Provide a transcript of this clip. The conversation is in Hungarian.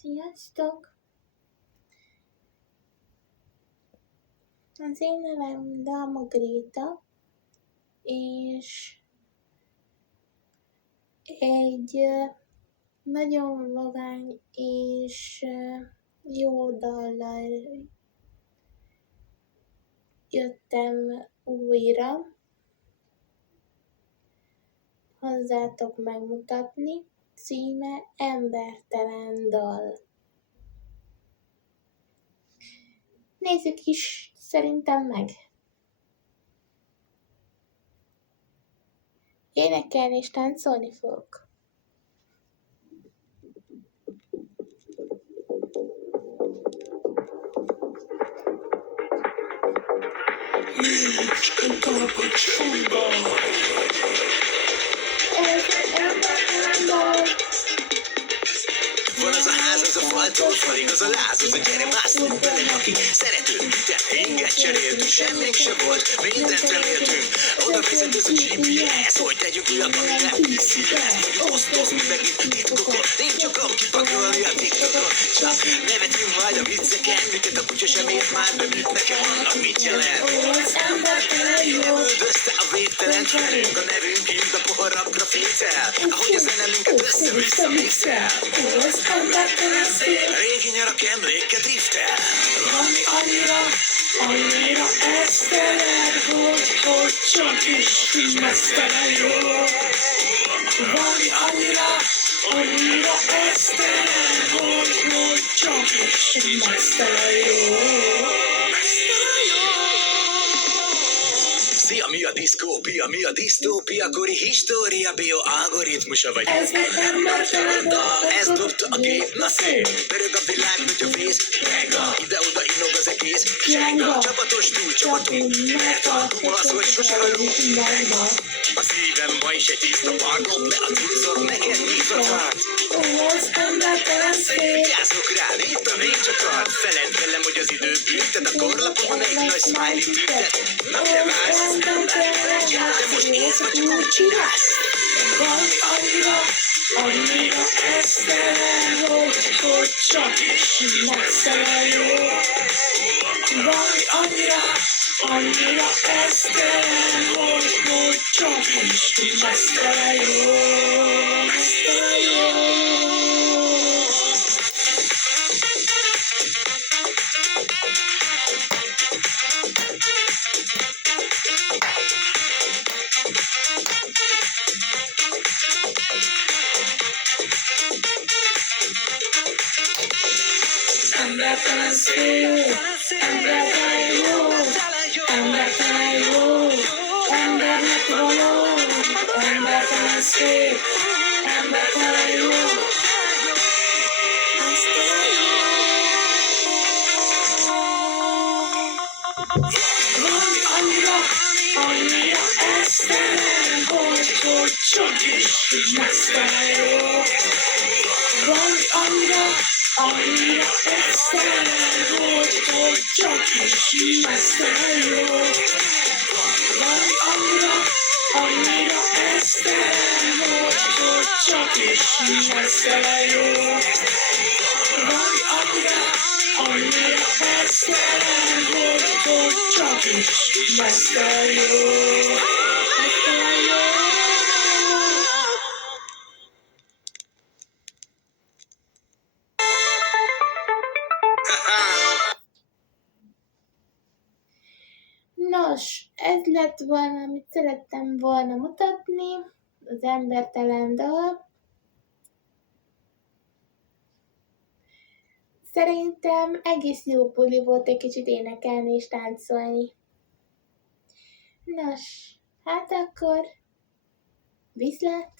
Sziasztok! Az én nevem Dalma Gréta, és egy nagyon vagány és jó dallal jöttem újra hozzátok megmutatni. Címe Embertelen dal. Nézzük is szerintem meg! Énekelni és táncolni fogok. Nincs egy kalapot semmiben. Ez embertelen dal. Van az a ház, az a faltól falig, az a láz, az a gyere mászlunk bele, aki szerető, te inget cseréltünk, semmink se volt, mindent reméltünk. Oda vezet ez a GPS, hogy tegyünk újat, ami nem hiszi. Ezt osztozni megint titkokat, nincs akar kipakolni a TikTokot. Csak nevetünk majd a vicceken, miket a kutya sem ért már, de mit nekem annak mit jelent. Az embertelen jó. Nem üldözte a végtelen velünk, a nevünk így a poharakra fétel. Ahogy a zene minket össze-vissza mixel. Az embertelen szép. Régi nyarak emlékkel driftel. Valami annyira esztelen, hogy csak is mesztelen jó. Valami annyira esztelen, hogy csak is mesztelen jó. Szia, mi a diszkópia, mi a disztópia, kori história, bioalgoritmusa vagy. Ez egy embertelen dal, Ez dobta a gép, na szép. Pörög a világ, mint a vész. Ide-oda inog az egész. Zsenga. Csapatos túl, csapatunk. Mert a duma az, hogy sose halunk. A szívem ma is egy tiszta park, dob le a cuccot, neked nyitva tart. Az embertelen szép. Vigyázzok rád, itt a nincs a kard. Feledd velem, hogy az idő büntet, a korlapomon egy nagy smiley tüntet. Na mire vársz? De most nézd, vagy csak úgy csinálsz. Valami annyira esztelen, hogy csak is mesztelen jó. Valami annyira esztelen, hogy csak is mesztelen jó. Mesztelen jó. Embertelen szép, embertelen jó, embertelen jó, embernek való, embertelen szép, embertelen jó. Valami annyira esztelen, hogy csak is mesztelen jó. Valami annyira esztelen, hogy csak is mesztelen jó. Valami annyira esztelen, hogy csak is mesztelen jó. Valami annyira esztelen, hogy csak is mesztelen jó. Mesztelen jó. Nos, ez lett volna, amit szerettem volna mutatni, az embertelen dal. Szerintem egész jó buli volt egy kicsit énekelni és táncolni. Nos, hát akkor viszlát!